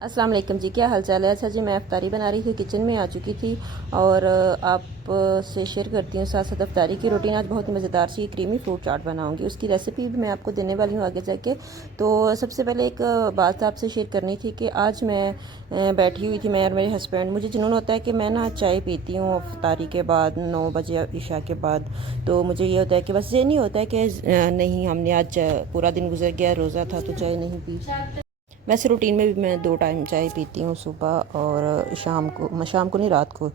अस्सलाम वालेकुम जी, क्या हाल चाल है। अच्छा जी, मैं अफ्तारी बना रही थी, किचन में आ चुकी थी और आप से शेयर करती हूँ साथ साथ अफ्तारी की रूटीन। आज बहुत ही मज़ेदार सी क्रीमी फ्रूट चाट बनाऊंगी, उसकी रेसिपी भी मैं आपको देने वाली हूँ आगे जाके। तो सबसे पहले एक बात आपसे शेयर करनी थी कि आज मैं बैठी हुई थी, मैं और मेरे हस्बैंड। मुझे जुनून होता है कि मैं ना चाय पीती हूँ अफ्तारी के बाद, 9 बजे इशा के बाद। तो मुझे ये होता है कि बस ये नहीं होता है कि नहीं, हमने आज पूरा दिन गुजर गया, रोज़ा था तो चाय नहीं पी। वैसे रूटीन में भी मैं 2 टाइम चाय पीती हूँ, सुबह और शाम को नहीं, रात को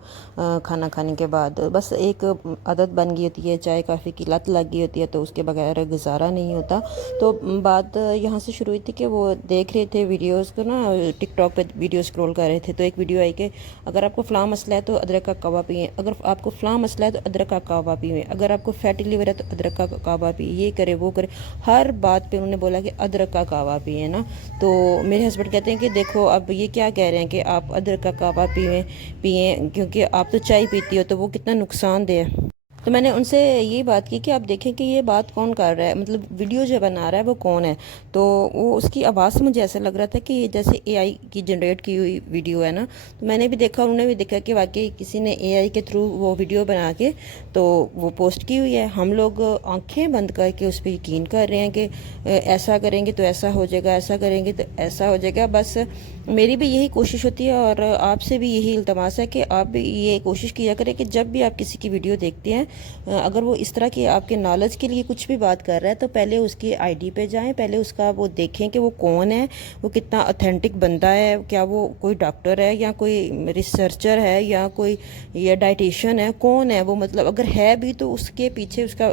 खाना खाने के बाद। बस एक आदत बन गई होती है, चाय काफ़ी की लत लग गई होती है, तो उसके बगैर गुजारा नहीं होता। तो बात यहाँ से शुरू हुई थी कि वो देख रहे थे वीडियोस को ना, टिकटॉक पे वीडियो स्क्रॉल कर रहे थे, तो एक वीडियो आई कि अगर आपको फ़लाँ मसला है तो अदरक का कहवा पिए, अगर आपको फ़लाँ मसला है तो अदरक का कहवा पिए, अगर आपको फैटी लिवर है तो अदरक का कहवा पिए, ये करे वो करे। हर बात पे उन्होंने बोला कि अदरक का कहवा पिए ना। तो मेरे हस्बैंड कहते हैं कि देखो अब ये क्या कह रहे हैं कि आप अदरक का कहवा पिए पिए क्योंकि आप तो चाय पीती हो, तो वो कितना नुकसानदेह है। तो मैंने उनसे ये बात की कि आप देखें कि ये बात कौन कर रहा है, मतलब वीडियो जो बना रहा है वो कौन है। तो वो उसकी आवाज़ से मुझे ऐसा लग रहा था कि ये जैसे एआई की जनरेट की हुई वीडियो है ना। तो मैंने भी देखा, उन्होंने भी देखा कि वाकई किसी ने एआई के थ्रू वो वीडियो बना के तो वो पोस्ट की हुई है। हम लोग आंखें बंद करके उस पर यकीन कर रहे हैं कि ऐसा करेंगे तो ऐसा हो जाएगा, ऐसा करेंगे तो ऐसा हो जाएगा। बस मेरी भी यही कोशिश होती है और आपसे भी यही इल्तमास है कि आप भी ये कोशिश किया करें कि जब भी आप किसी की वीडियो देखते हैं, अगर वो इस तरह की आपके नॉलेज के लिए कुछ भी बात कर रहा है, तो पहले उसकी आईडी पे जाएं, पहले उसका वो देखें कि वो कौन है, वो कितना ऑथेंटिक बंदा है, क्या वो कोई डॉक्टर है या कोई रिसर्चर है या कोई या डाइटिशियन है, कौन है वो। मतलब अगर है भी तो उसके पीछे उसका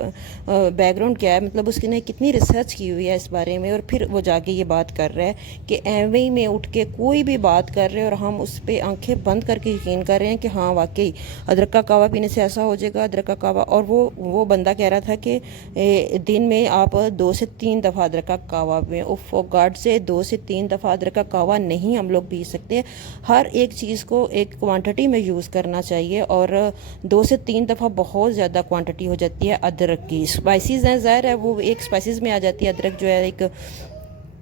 बैकग्राउंड क्या है, मतलब उसने कितनी रिसर्च की हुई है इस बारे में, और फिर वो जाके ये बात कर रहा है कि एवं ही में उठ के कोई भी बात कर रहे हैं और हम उस पर आंखें बंद करके यकीन कर रहे हैं कि हाँ वाकई अदरक का कहवा पीने से ऐसा हो जाएगा, अदरक का कहवा। और वो बंदा कह रहा था कि दिन में आप 2 से 3 दफ़ा अदरक का कहवा पिए। उफ गॉड से 2 से 3 दफ़ा अदरक का कहवा नहीं हम लोग पी सकते। हर एक चीज़ को एक क्वांटिटी में यूज़ करना चाहिए, और 2 से 3 दफ़ा बहुत ज़्यादा क्वांटिटी हो जाती है अदरक की। स्पाइसेस हैं, ज़ाहिर है वो एक स्पाइसेस में आ जाती है अदरक, जो है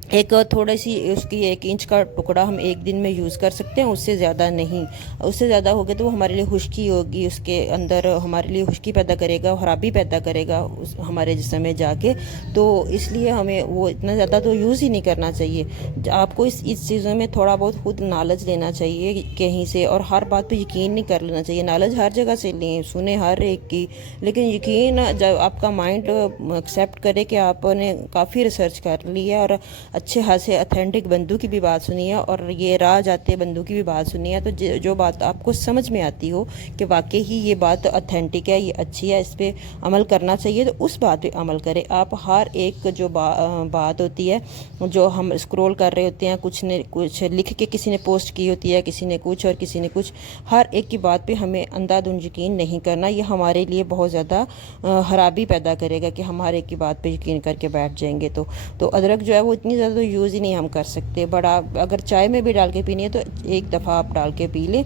एक थोड़ी सी उसकी 1 इंच का टुकड़ा हम एक दिन में यूज़ कर सकते हैं, उससे ज़्यादा नहीं। उससे ज़्यादा हो गया तो वो हमारे लिए खुश्की होगी, उसके अंदर हमारे लिए खुश्की पैदा करेगा, खराबी पैदा करेगा उस हमारे जिस्म में जाके। तो इसलिए हमें वो इतना ज़्यादा तो यूज़ ही नहीं करना चाहिए। आपको इस चीज़ों में थोड़ा बहुत खुद नॉलेज लेना चाहिए कहीं से, और हर बात पे यकीन नहीं कर लेना चाहिए। नॉलेज हर जगह से लें, सुने हर एक की, लेकिन यकीन जब आपका माइंड एक्सेप्ट करे कि आपने काफ़ी रिसर्च कर ली है और अच्छे खासे अथेंटिक बंदू की भी बात सुनी है और ये राह जाते बंदू की भी बात सुनी है, तो जो बात आपको समझ में आती हो कि वाकई ही ये बात अथेंटिक है, ये अच्छी है, इस पर अमल करना चाहिए, तो उस बात पे अमल करें आप। हर एक जो बात होती है, जो हम स्क्रॉल कर रहे होते हैं, कुछ ने कुछ लिख के किसी ने पोस्ट की होती है, किसी ने कुछ और किसी ने कुछ, हर एक की बात पे हमें अंधाधुंध यकीन नहीं करना। ये हमारे लिए बहुत ज़्यादा खराबी पैदा करेगा कि हम हर एक की बात पे यकीन करके बैठ जाएंगे। तो अदरक जो है वो इतनी ज़्यादा तो यूज़ ही नहीं हम कर सकते। बड़ा अगर चाय में भी डाल के पीनी है तो एक दफ़ा आप डाल के पी लें,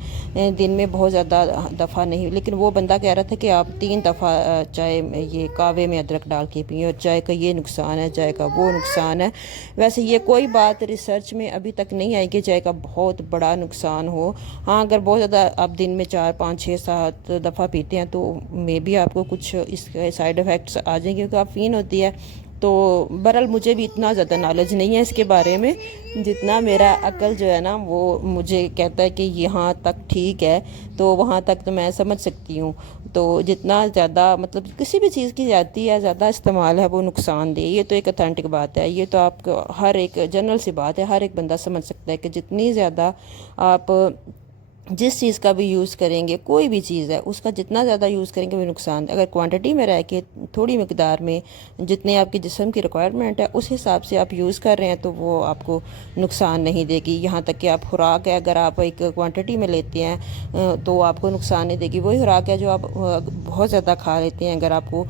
दिन में बहुत ज़्यादा दफ़ा नहीं। लेकिन वो बंदा कह रहा था कि आप 3 दफ़ा चाय में ये कहवे में अदरक डाल के पिए, और चाय का ये नुकसान है, चाय का वो नुकसान है। वैसे ये कोई बात रिसर्च में अभी तक नहीं आई कि चाय का बहुत बड़ा नुकसान हो। हाँ, अगर बहुत ज़्यादा आप दिन में 4 5 6 7 दफ़ा पीते हैं तो मे बी आपको कुछ इसके साइड इफ़ेक्ट्स आ जाएंगे, क्योंकि काफ़ीन होती है। तो बहरहाल मुझे भी इतना ज़्यादा नॉलेज नहीं है इसके बारे में, जितना मेरा अकल जो है ना वो मुझे कहता है कि यहाँ तक ठीक है, तो वहाँ तक तो मैं समझ सकती हूँ। तो जितना ज़्यादा मतलब किसी भी चीज़ की जाती है ज़्यादा इस्तेमाल है वो नुकसानदेह, ये तो एक अथेंटिक बात है। ये तो आपको हर एक जनरल सी बात है, हर एक बंदा समझ सकता है कि जितनी ज़्यादा आप जिस चीज़ का भी यूज़ करेंगे, कोई भी चीज़ है उसका जितना ज़्यादा यूज़ करेंगे वो नुकसान। अगर क्वांटिटी में रह के थोड़ी मकदार में जितने आपके जिस्म की रिक्वायरमेंट है उस हिसाब से आप यूज़ कर रहे हैं तो वो आपको नुकसान नहीं देगी। यहाँ तक कि आप खुराक है, अगर आप एक क्वांटिटी में लेते हैं तो आपको नुकसान नहीं देगी। वही खुराक है जो आप बहुत ज़्यादा खा लेते हैं। अगर आपको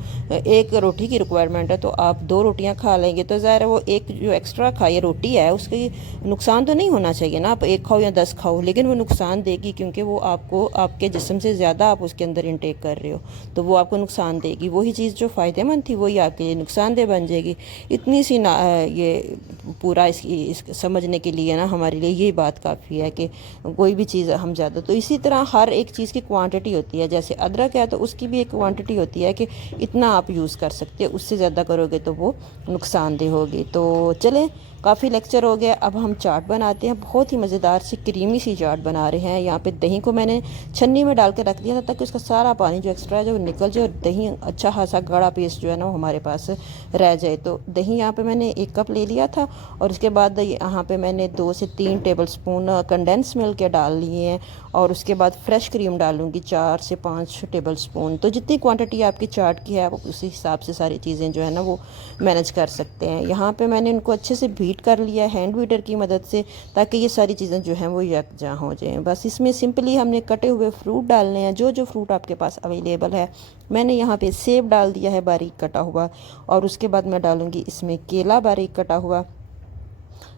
1 रोटी की रिक्वायरमेंट है तो आप 2 रोटियाँ खा लेंगे, तो ज़ाहिर है वो एक जो एक्स्ट्रा खाई रोटी है उसकी नुकसान तो नहीं होना चाहिए ना। आप 1 खाओ या 10 खाओ, लेकिन वो नुकसान देगी देगी, क्योंकि वो आपको आपके जिस्म से ज़्यादा आप उसके अंदर इंटेक कर रहे हो, तो वो आपको नुकसान देगी। वही चीज़ जो फ़ायदेमंद थी वही आपके लिए नुकसानदेह बन जाएगी। इतनी सी ना ये पूरा इस समझने के लिए ना हमारे लिए ये बात काफ़ी है कि कोई भी चीज़ हम ज़्यादा, तो इसी तरह हर एक चीज़ की क्वांटिटी होती है। जैसे अदरक है तो उसकी भी एक क्वांटिटी होती है कि इतना आप यूज़ कर सकते हो, उससे ज़्यादा करोगे तो वो नुकसानदेह होगी। तो चलें, काफ़ी लेक्चर हो गया, अब हम चाट बनाते हैं। बहुत ही मज़ेदार सी क्रीमी सी चाट बना रहे हैं। यहाँ पे दही को मैंने छन्नी में डाल के रख दिया था ताकि उसका सारा पानी जो एक्स्ट्रा है जो निकल जाए, और दही अच्छा खासा गाढ़ा पेस्ट जो है ना वो हमारे पास रह जाए। तो दही यहाँ पे मैंने 1 कप ले लिया था, और उसके बाद यहाँ पे मैंने 2 से 3 टेबल स्पून कंडेंस मिल्क के डाल लिए हैं, और उसके बाद फ्रेश क्रीम डालूंगी 4 से 5 टेबल स्पून। तो जितनी क्वांटिटी आपकी चाट की है आप उसी हिसाब से सारी चीज़ें जो है ना वो मैनेज कर सकते हैं। यहाँ पे मैंने इनको अच्छे से बीट कर लिया हैंड बीटर की मदद से, ताकि ये सारी चीज़ें जो हैं वो यकजा हो जाएं। बस इसमें सिंपली हमने कटे हुए फ्रूट डालने हैं, जो जो फ्रूट आपके पास अवेलेबल है। मैंने यहाँ पे सेब डाल दिया है बारीक कटा हुआ, और उसके बाद मैं डालूंगी इसमें केला बारीक कटा हुआ।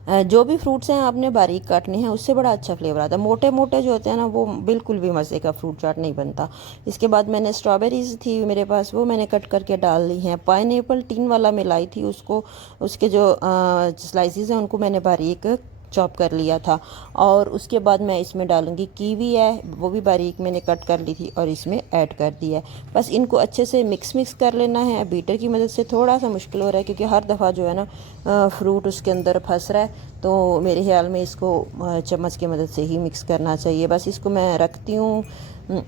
जो भी फ्रूट्स हैं आपने बारीक काटने हैं, उससे बड़ा अच्छा फ्लेवर आता है। मोटे मोटे जो होते हैं ना वो बिल्कुल भी मज़े का फ्रूट चाट नहीं बनता। इसके बाद मैंने स्ट्रॉबेरीज़ थी मेरे पास, वो मैंने कट करके डाल ली हैं। पाइनएप्पल टीन वाला मैं लाई थी, उसको उसके जो स्लाइसिस हैं उनको मैंने बारीक चॉप कर लिया था। और उसके बाद मैं इसमें डालूंगी कीवी है, वो भी बारीक मैंने कट कर ली थी और इसमें ऐड कर दिया है। बस इनको अच्छे से मिक्स कर लेना है। बीटर की मदद से थोड़ा सा मुश्किल हो रहा है क्योंकि हर दफ़ा जो है ना फ्रूट उसके अंदर फंस रहा है, तो मेरे ख्याल में इसको चम्मच की मदद से ही मिक्स करना चाहिए। बस इसको मैं रखती हूँ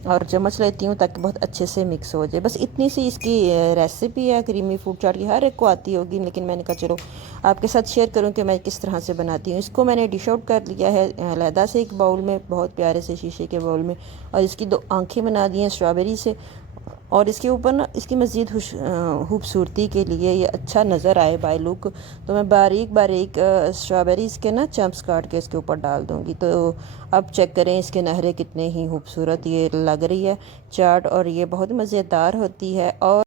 और चम्मच लेती हूँ ताकि बहुत अच्छे से मिक्स हो जाए। बस इतनी सी इसकी रेसिपी है क्रीमी फ्रूट चाट की। हर एक को आती होगी, लेकिन मैंने कहा चलो आपके साथ शेयर करूँ कि मैं किस तरह से बनाती हूँ। इसको मैंने डिश आउट कर लिया है अलहदा से एक बाउल में, बहुत प्यारे से शीशे के बाउल में, और इसकी 2 आँखें बना दी हैं स्ट्रॉबेरी से। और इसके ऊपर ना इसकी मज़ीद खूबसूरती के लिए ये अच्छा नज़र आए बाय लुक, तो मैं बारीक बारीक स्ट्रॉबेरीज़ के ना चंप्स काट के इसके ऊपर डाल दूँगी। तो अब चेक करें इसके नहरे कितने ही खूबसूरत ये लग रही है चाट, और ये बहुत मज़ेदार होती है। और